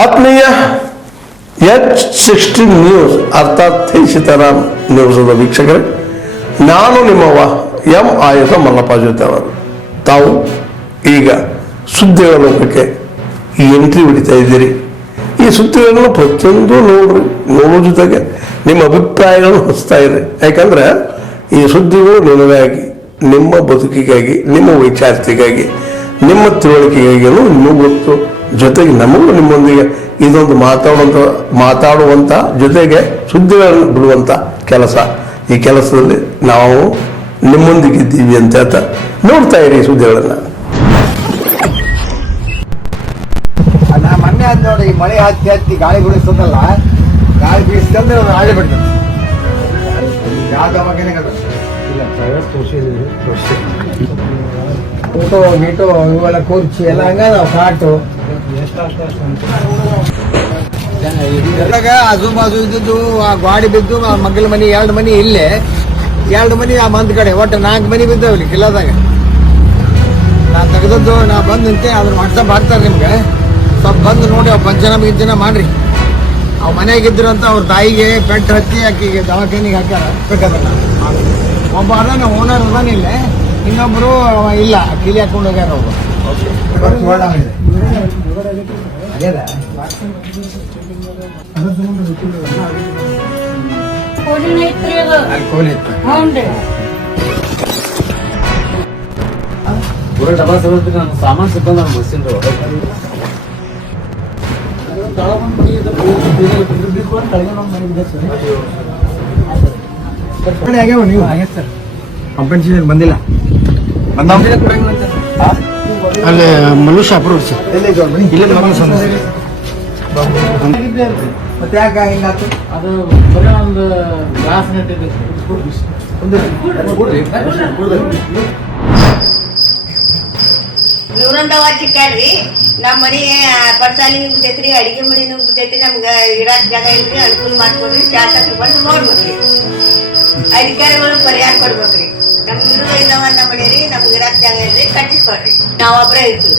ಆತ್ಮೀಯ H16 news ಅರ್ಥಾತ್ ಸೀತಾರಾಮ್ ನ್ಯೂಸದ ವೀಕ್ಷಕರೇ, ನಾನು ನಿಮ್ಮವ ಎಂ ಆಯುಧ ಮಲ್ಲಪ್ಪ ಜೊತೆ ಅವರು. ತಾವು ಈಗ ಸುದ್ದಿಗಳ ಲೋಕಕ್ಕೆ ಎಂಟ್ರಿ ಹೊಡಿತಾ ಇದ್ದೀರಿ. ಈ ಸುದ್ದಿಗಳನ್ನು ಪ್ರತಿಯೊಂದು ನೋಡೋ ಜೊತೆಗೆ ನಿಮ್ಮ ಅಭಿಪ್ರಾಯಗಳನ್ನು ಹೊಸ್ತಾ ಇರಿ. ಯಾಕಂದ್ರೆ ಈ ಸುದ್ದಿಗಳು ನಿಮಗಾಗಿ, ನಿಮ್ಮ ಬದುಕಿಗಾಗಿ, ನಿಮ್ಮ ವೈಚಾರಿಕೆಗಾಗಿ, ನಿಮ್ಮ ತಿಳುವಳಿಕೆಗಾಗಿಯೂ ಇನ್ನೂ ಗೊತ್ತು. ಜೊತೆಗೆ ನಮಗೂ ನಿಮ್ಮೊಂದಿಗೆ ಇದೊಂದು ಮಾತಾಡುವಂಥ ಜೊತೆಗೆ ಸುದ್ದಿಗಳನ್ನು ಬಿಡುವಂಥ ಕೆಲಸ. ಈ ಕೆಲಸದಲ್ಲಿ ನಾವು ನಿಮ್ಮೊಂದಿಗಿದ್ದೀವಿ ಅಂತ ಹೇಳ್ತಾ ನೋಡ್ತಾ ಇರಿ ಸುದ್ದಿಗಳನ್ನು. ಮೊನ್ನೆ ಅದು ನೋಡಿ, ಮಳೆ ಹತ್ತಿ ಹತ್ತಿ ಗಾಳಿ ಬಿಡಿಸ್ತದಲ್ಲ, ಗಾಳಿ ಬೀಸ್ತಂದ್ರೆ ಹಾಳಿ ಬಿಡ್ತದೆ. ಊಟೋ ಗೀಟೋ ಇವೆಲ್ಲ ಕುರ್ಚಿ ಎಲ್ಲ ಹಂಗ ನಾವು ಕಾಟು ಆಜು ಬಾಜು ಇದ್ದು ಆ ಗಾಡಿ ಬಿದ್ದು ಆ ಮಗ್ಗಲ ಮನಿ 2 ಮನಿ ಇಲ್ಲೇ, 2 ಮನಿ ಆ ಮಂದ್ ಕಡೆ, ಒಟ್ಟು 4 ಮನಿ ಬಿದ್ದಾವಲ್ಲಿ ಕಿಲ್ಲದಾಗ. ನಾ ತೆಗೆದದ್ದು ನಾ ಬಂದು ನಿಂತೆ, ಅದನ್ನ ವಾಟ್ಸಪ್ ಹಾಕ್ತಾರೆ ನಿಮ್ಗೆ. ಸ್ವಲ್ಪ ಬಂದು ನೋಡಿ, ಅವ್ ಪಂಚನಾಮ ಮಾಡ್ರಿ. ಅವ್ ಮನೆಯಾಗಿದ್ರು ಅಂತ ಅವ್ರ ತಾಯಿಗೆ ಪೆಟ್ಟು ಹಚ್ಚಿ ಆಕಿಗೆ ದವಾಖಾನಿಗೆ ಹಾಕ್ಯಾರ. ಬೇಕಾದಲ್ಲ ಒಬ್ಬ ಅದಾನ, ಓನರ್ ಅದಾನ ಇಲ್ಲೇ, ಇನ್ನೊಬ್ರು ಇಲ್ಲ, ಕಿಲಿ ಹಾಕೊಂಡು ಹೋಗ್ಯಾರ ಅವರು. ಸಾಮಾನು ಸಿಕ್ಕಂದ ಬಸ್ಸಿನ ನೀವು ಕಂಪೆನ್ಸೇಷನ್ ಬಂದಿಲ್ಲ. ಅಲ್ಲೇ ಮನುಷ್ಯ ಅಪ್ರೂವ್ ಸರ್, ಮತ್ತೆ ಯಾಕೆ ಹಿಂಗಾತು? ಅದು ಬರೀ ಒಂದು ಗ್ಲಾಸ್ ನೆಟ್ ಇದೆ. ನೂರೊಂದವ ಚಿಕ್ಕಾಡ್ರಿ. ನಮ್ಮ ಮನೆ ಪಡ್ಸಾಲಿ ಬಿದ್ದೈತ್ರಿ, ಅಡಿಗೆ ಮನಿನೂ ಬಿದ್ದೈತ್ರಿ. ನಮ್ಗೆ ಇಡಕ್ ಜಾಗ ಇಲ್ರಿ, ಅನುಕೂಲ ಮಾಡ್ಕೊಡ್ರಿ. ಶಾಸಕರು ಬಂದು ನೋಡ್ಬೇಕ್ರಿ, ಅಧಿಕಾರಿಗಳು ಪರಿಹಾರ ಕೊಡ್ಬೇಕ್ರಿ. ನಮ್ಗೆ ಇರೋದು ಇದಾವ ನಮ್ಮ ಮನೆ ರೀ, ನಮ್ಗೆ ಇಡಕ್ ಜಾಗ ಇಲ್ರಿ, ಕಟ್ಟಿಸ್ಕೊಡ್ರಿ. ನಾವು ಒಬ್ಬರೇ ಇರ್ತೀವಿ.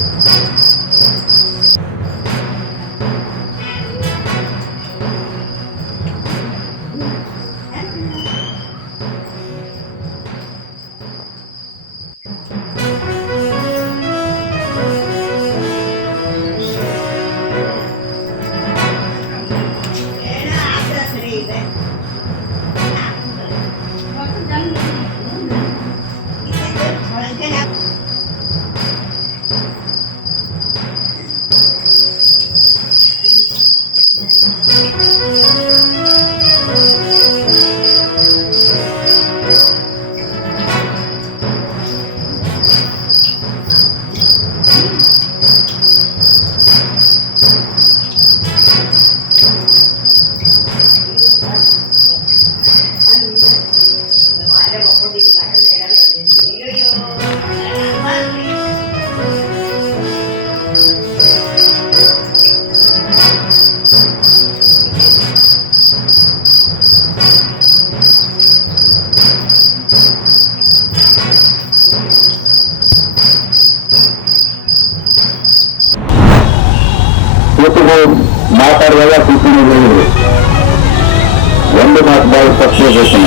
ಮಾತಾಡುವಾಗ ಕೂತ್ಕೊಂಡು ಒಂದು ಮಾತು ಬಾಳ ತಪ್ಪಬೇಕು.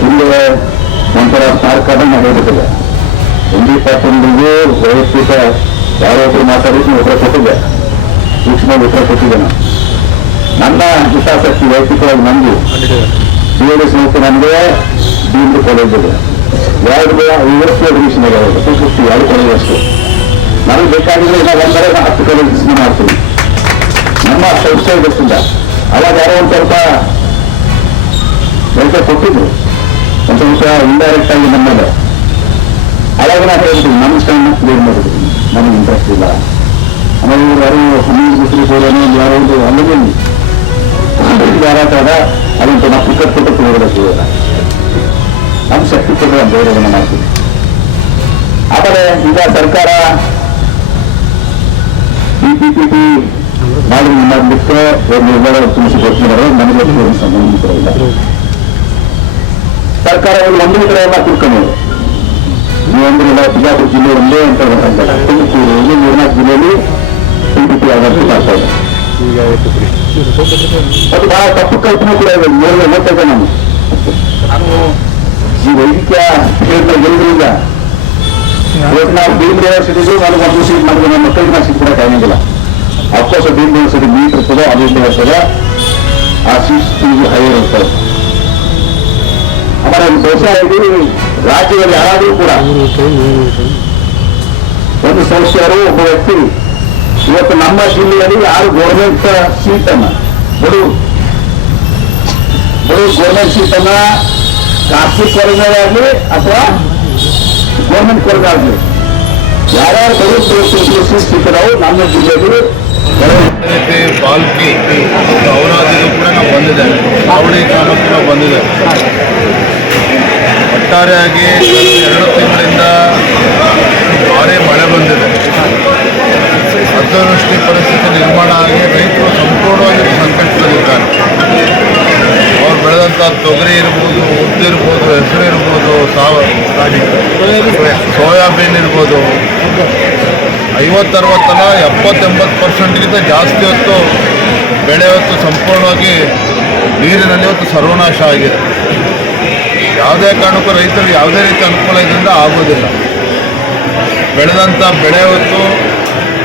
ಹಿಂದೆ ಒಂಥರ ಸರ್ಕಾರ ನಡೆಯುತ್ತದೆ. 1% ವೈಯಕ್ತಿಕ ಯಾರೊಬ್ಬರು ಮಾತಾಡಿಸಿ ಉತ್ತರ ಕೊಟ್ಟಿದ್ದೆ, ಸೂಕ್ಷ್ಮ ಉತ್ತರ ಕೊಟ್ಟಿದ್ದೆ. ನನ್ನ ಹಿತಾಸಕ್ತಿ ವೈಯಕ್ತಿಕವಾಗಿ ನಂದು BLS ನನಗೆ ಡೀಮ್ಡ್ ಕಾಲೇಜ್ ಇದೆ, 2 ವರ್ಷ ಅಡ್ಮಿಷನ್ ಇದೆ, 250 ಕಾಲೇಜ್. ನನಗೆ ಬೇಕಾಗಿದ್ರೆ ಇಲ್ಲ 10 ಕಾಲೇಜ್ ಮಾಡ್ತೀನಿ. ನಮ್ಮ ಸಂಸ್ಥೆ ಗೊತ್ತಿಲ್ಲ. ಅವಾಗ ಯಾರೋ ಒಂದು ಸ್ವಲ್ಪ ಕೊಟ್ಟಿದ್ರು, ಒಂದು ಸ್ವಲ್ಪ ಇಂಡೈರೆಕ್ಟ್ ಆಗಿ ನಮ್ಮಲ್ಲಿ. ಅವಾಗ ನಾವು ಹೇಳ್ತೀವಿ ನಮ್ಮ ಸ್ಟ್ಯಾಂಡ್ ಕ್ಲಿಯರ್ ಮಾಡಿದ್ವಿ, ನಮಗೆ ಇಂಟ್ರೆಸ್ಟ್ ಇಲ್ಲ. ಆಮೇಲೆ ಇವರು ಯಾರು 11 ಗೊತ್ತಿರೋದೇನೋ ಯಾರೋ ಒಂದು ಅಲ್ಲಿಗೆ ಯಾರಾಟ ಅದಂತ ನಾವು ಟಿಕೆಟ್ ಕೊಟ್ಟು ತಗೋಬೇಕು. ನಮ್ಮ ಶಕ್ತಿ ಕೊಟ್ಟರೆ ಬೇರೆದನ್ನ ಮಾಡ್ತೀವಿ. ಆದರೆ ಈಗ ಸರ್ಕಾರ PPP ಮಾಡಿ ಮಾಡಲಿಕ್ಕೆ ನಿರ್ಧಾರ ತಿಳಿಸಿಕೊಡ್ತಿದ್ದಾರೆ. ನಮಗೆ ಸಂಬಂಧಿತರ ಇಲ್ಲ. ಸರ್ಕಾರ ಒಂದು ಕಡೆ ಎಲ್ಲ ತಿಳ್ಕೊಂಡು ನೀವಂದ್ರೆ ಬಿಜಾಪುರ ಜಿಲ್ಲೆ ಒಂದೇ ಅಂತ ತುಮಕೂರು 4 ಜಿಲ್ಲೆಯಲ್ಲಿ ರೀತಿ ಆದಂತ ಮಾಡ್ತಾ ಇದೆ. ಅದು ಬಹಳ ತಪ್ಪು ಕಲ್ಪನೆ ಕೂಡ ಇದೆ. ಓದ್ತಾ ಇದ್ದೆ ನಾನು ಈ ವೈದ್ಯಕೀಯ ಕ್ಷೇತ್ರ ಗೆಲ್ಲುವುದಿಲ್ಲ. ಇವತ್ತು ನಾವು ಡೀಮ್ಡ್ ಯೂನಿವರ್ಸಿಟಿಗೂ ನನಗೆ ಒಂದು ಸೀಟ್ ಮಾಡಿದ್ರೆ ನನ್ನ ಮಕ್ಕಳಿಗೆ ನಾನು ಸೀಟ್ ಕೊಡಕ್ಕೆ ಆಗಿಲ್ಲ. ಅಫ್ಕೋರ್ಸ್ ಡೀಮ್ಡ್ ಯೂನಿವರ್ಸಿಟಿ ಮೀಟ್ ಇರ್ತದೆ, ಅದು ಇರ್ತದೆ, ಆ ಸೀಟ್ಸ್ ಹೈಯರ್ ಇರ್ತದೆ. ಆಮೇಲೆ ಸೊಸೈಟಿ ರಾಜ್ಯದಲ್ಲಿ ಯಾರಾದರೂ ಕೂಡ ಒಂದು ಸಂಸ್ಥೆಯವರು ಒಬ್ಬ ವ್ಯಕ್ತಿ ಇವತ್ತು ನಮ್ಮ ಜಿಲ್ಲೆಯಲ್ಲಿ ಯಾರು ಗೌರ್ಮೆಂಟ್ ಸೀಟನ್ನ ಬಡು ಗೌರ್ಮೆಂಟ್ ಸೀಟನ್ನ ಖಾಸಗಿ ವರ್ಗಗಳಾಗಲಿ ಅಥವಾ ಗೌರ್ಮೆಂಟ್ ವರ್ಗ ಆಗಲಿ ಯಾರ್ಯಾರು ಬಡು ಸೀಟ್ ಸಿಗ್ತಾರೋ ನಮ್ಮ ಜಿಲ್ಲೆಯಲ್ಲಿ ಬಾಲ್ಕಿ ಅವರಾದಿಗೂ ಕೂಡ ನಾವು ಬಂದಿದೆ, ಚಾವಡಿ ತಾಲೂಕು ಕೂಡ ಬಂದಿದೆ. ಒಟ್ಟಾರೆಯಾಗಿ 2 ತಿಂಗಳಿಂದ ಭಾರಿ ಮಳೆ ಬಂದಿದೆ. ಅತಿವೃಷ್ಟಿ ಪರಿಸ್ಥಿತಿ ನಿರ್ಮಾಣ ಆಗಿ ರೈತರು ಸಂಪೂರ್ಣವಾಗಿ ಸಂಕಷ್ಟದಲ್ಲಿದ್ದಾರೆ. ಅವ್ರು ಬೆಳೆದಂಥ ತೊಗರಿ ಇರ್ಬೋದು, ಉದ್ದಿರ್ಬೋದು, ಹೆಸರು ಇರ್ಬೋದು, ಸೋಯಾಬೀನ್ ಇರ್ಬೋದು, 50-60 70-80% ಜಾಸ್ತಿ ಹೊತ್ತು ಬೆಳೆ ಹೊತ್ತು ಸಂಪೂರ್ಣವಾಗಿ ನೀರಿನಲ್ಲಿ ಹೊತ್ತು ಸರ್ವನಾಶ ಆಗಿದೆ. ಯಾವುದೇ ಕಾರಣಕ್ಕೂ ರೈತರಿಗೆ ಯಾವುದೇ ರೀತಿ ಅನುಕೂಲ ಇದರಿಂದ ಆಗೋದಿಲ್ಲ. ಬೆಳೆದಂಥ ಬೆಳೆ ಹೊತ್ತು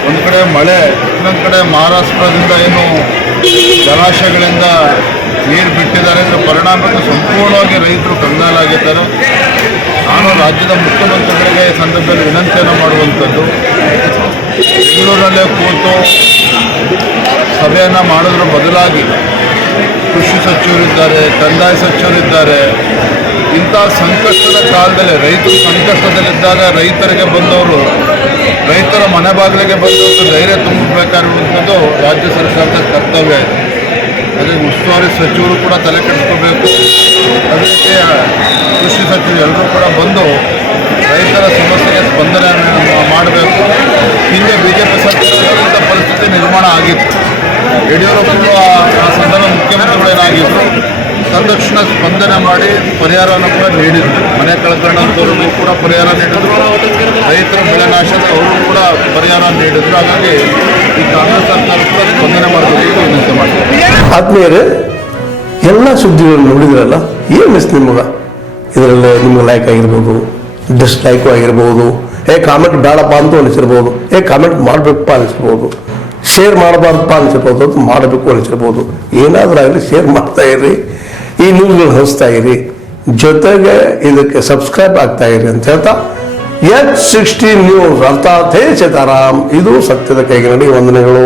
ಒಂದು ಕಡೆ ಮಳೆ, ಇನ್ನೊಂದು ಕಡೆ ಮಹಾರಾಷ್ಟ್ರದಿಂದ ಏನು ಜಲಾಶಯಗಳಿಂದ ನೀರು ಬಿಟ್ಟಿದ್ದಾರೆ, ಇದರ ಪರಿಣಾಮಕ್ಕೆ ಸಂಪೂರ್ಣವಾಗಿ ರೈತರು ಕಂಗಾಲಾಗಿದ್ದಾರೆ. ನಾನು ರಾಜ್ಯದ ಮುಖ್ಯಮಂತ್ರಿಗಳಿಗೆ ಈ ಸಂದರ್ಭದಲ್ಲಿ ವಿನಂತಿಯನ್ನು ಮಾಡುವಂಥದ್ದು, ಬೆಂಗಳೂರಲ್ಲೇ ಕೂತು ಸಭೆಯನ್ನು ಮಾಡೋದ್ರ ಬದಲಾಗಿ ಕೃಷಿ ಸಚಿವರಿದ್ದಾರೆ, ಕಂದಾಯ ಸಚಿವರಿದ್ದಾರೆ, ಇಂಥ ಸಂಕಷ್ಟದ ಕಾಲದಲ್ಲಿ ರೈತರು ಸಂಕಷ್ಟದಲ್ಲಿದ್ದಾಗ ರೈತರಿಗೆ ಬಂದವರು, ರೈತರ ಮನೆ ಬಾಗಿಲಿಗೆ ಬಂದವರು ಧೈರ್ಯ ತುಂಬಬೇಕಾಗಿರುವಂಥದ್ದು ರಾಜ್ಯ ಸರ್ಕಾರದ ಕರ್ತವ್ಯ ಇದೆ. ಅದೇ ಉಸ್ತುವಾರಿ ಸಚಿವರು ಕೂಡ ತಲೆ ಕೆಡಿಸ್ಕೋಬೇಕು. ಅದೇ ರೀತಿ ಕೃಷಿ ಸಚಿವರು ಎಲ್ಲರೂ ಕೂಡ ಬಂದು ರೈತರ ಸಮಸ್ಯೆಗೆ ಸ್ಪಂದನೆ ಮಾಡಬೇಕು. ಹಿಂದೆ BJP ಸರ್ಕಾರದ ಪರಿಸ್ಥಿತಿ ನಿರ್ಮಾಣ ಆಗಿತ್ತು. ಯಡಿಯೂರಪ್ಪರು ಆ ಸಂದರ್ಭ ಮುಖ್ಯಮಂತ್ರಿಗಳೇನಾಗಿದ್ದರು, ತಕ್ಷಣ ಸ್ಪಂದನೆ ಮಾಡಿ ಪರಿಹಾರವನ್ನು ಕೂಡ ನೀಡಿದರು. ಮನೆ ಕಳ್ಕೊಂಡಂಥವ್ರಿಗೂ ಕೂಡ ಪರಿಹಾರ ನೀಡಿದ್ರು, ರೈತರ ಬೆಳೆ ನಾಶದ ಅವರು ಕೂಡ ಪರಿಹಾರ ನೀಡಿದ್ರು. ಹಾಗಾಗಿ ಈ ಕಾಂಗ್ರೆಸ್ ಸರ್ಕಾರ ಕೂಡ ಸ್ಪಂದನೆ ಮಾಡಬೇಕು ವಿನಂತಿ ಮಾಡ್ತಾರೆ. ಆತ್ಮೀಯರೇ, ಎಲ್ಲ ಸುದ್ದಿಗಳನ್ನು ನೋಡಿದ್ರಲ್ಲ, ಏನು ಮಿಸ್ ನಿಮಗೆ? ಇದರಲ್ಲಿ ನಿಮ್ಗೆ ಲೈಕ್ ಆಗಿರ್ಬೋದು, ಡಿಸ್ಲೈಕು ಆಗಿರ್ಬೋದು, ಕಾಮೆಂಟ್ ಬೇಡಪ್ಪ ಅಂತ ಅನಿಸಿರ್ಬೋದು, ಕಾಮೆಂಟ್ ಮಾಡಬೇಕಪ್ಪ ಅನಿಸಿರ್ಬೋದು, ಶೇರ್ ಮಾಡಬಾರ್ದಪ್ಪ ಅನಿಸಿರ್ಬೋದು, ಅದು ಮಾಡಬೇಕು ಅನಿಸಿರ್ಬೋದು. ಏನಾದರೂ ಆಗಲಿ ಶೇರ್ ಮಾಡ್ತಾ ಇರ್ರಿ, ಈ ನ್ಯೂಸ್ಗಳು ಹಂಚ್ತಾ ಇರಿ, ಜೊತೆಗೆ ಇದಕ್ಕೆ ಸಬ್ಸ್ಕ್ರೈಬ್ ಆಗ್ತಾ ಇರಿ ಅಂತ ಹೇಳ್ತಾ H16 ನ್ಯೂಸ್ ಅರ್ಥಾತ್ ಹೇ ಸೀತಾರಾಮ್, ಇದು ಸತ್ಯದ ಕೈಗೆ ನಡಿ. ವಂದನೆಗಳು.